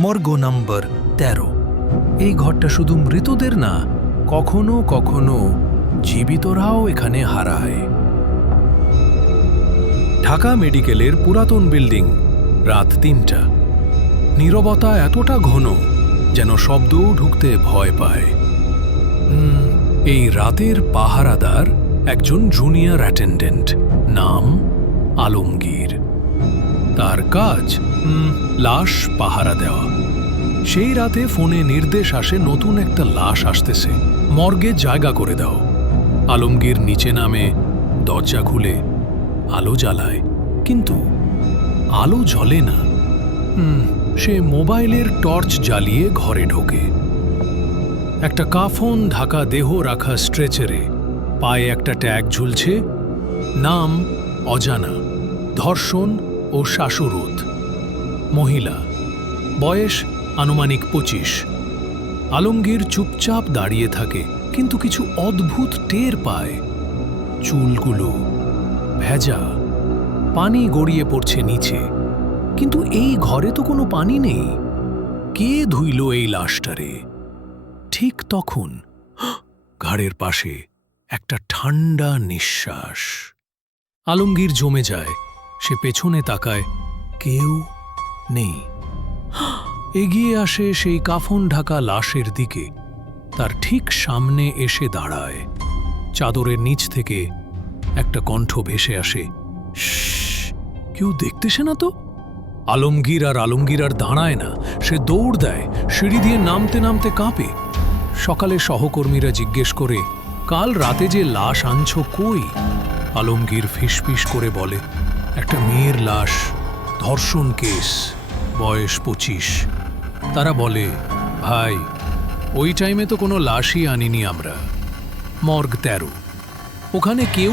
Morgue number তেরো। এই ঘরটা শুধু মৃতদের না, কখনো কখনো জীবিতরাও এখানে হারায়। ঢাকা মেডিকেলের পুরাতন বিল্ডিং, রাত তিনটা। নীরবতা এতটা ঘন যেন শব্দও ঢুকতে ভয় পায়। এই রাতের পাহারাদার একজন জুনিয়র অ্যাটেন্ডেন্ট, নাম আলমগীর। তার কাজ লাশ পাহারা দেওয়া। সেই রাতে ফোনে নির্দেশ আসে নতুন একটা লাশ আসতেছে। মর্গে জায়গা করে দাও। আলমগীর নিচে নামে, দরজা খুলে, আলো জ্বালায়। কিন্তু আলো জ্বলে না। সে মোবাইলের টর্চ জ্বালিয়ে ঘরে ঢোকে। একটা কাফন ঢাকা দেহ রাখা স্ট্রেচারে, পায়ে একটা ট্যাগ ঝুলছে। নাম অজানা। ধর্ষণ ও শ্বাসরোধ মহিলা, বয়স আনুমানিক পঁচিশ। আলমগীর চুপচাপ দাঁড়িয়ে থাকে, কিন্তু কিছু অদ্ভুত টের পায়। চুলগুলো ভেজা, পানি গড়িয়ে পড়ছে নিচে। কিন্তু এই ঘরে তো কোনো পানি নেই। কে ধুইল এই লাশটারে? ঠিক তখন ঘাড়ের পাশে একটা ঠান্ডা নিঃশ্বাস। আলমগীর জমে যায় সে পেছনে তাকায় কেউ নেই। এগিয়ে আসে সেই কাফন ঢাকা লাশের দিকে। তার ঠিক সামনে এসে দাঁড়ায়। চাদরের নিচ থেকে একটা কণ্ঠ ভেসে আসে "শ্শ্, কেউ দেখতেছে না তো আলমগীর আর আলমগীর আর দাঁড়ায় না সে দৌড় দেয় সিঁড়ি দিয়ে নামতে নামতে কাঁপে সকালে সহকর্মীরা জিজ্ঞেস করে কাল রাতে যে লাশ আনছ কই আলমগীর ফিসফিস করে বলে একটা মেয়ের লাশ, ধর্ষণ কেস, বয়স পঁচিশ। তারা বলে, ভাই, ওই টাইমে তো কোনো লাশই আনিনি আমরা। মর্গ তেরো। ওখানে কেউ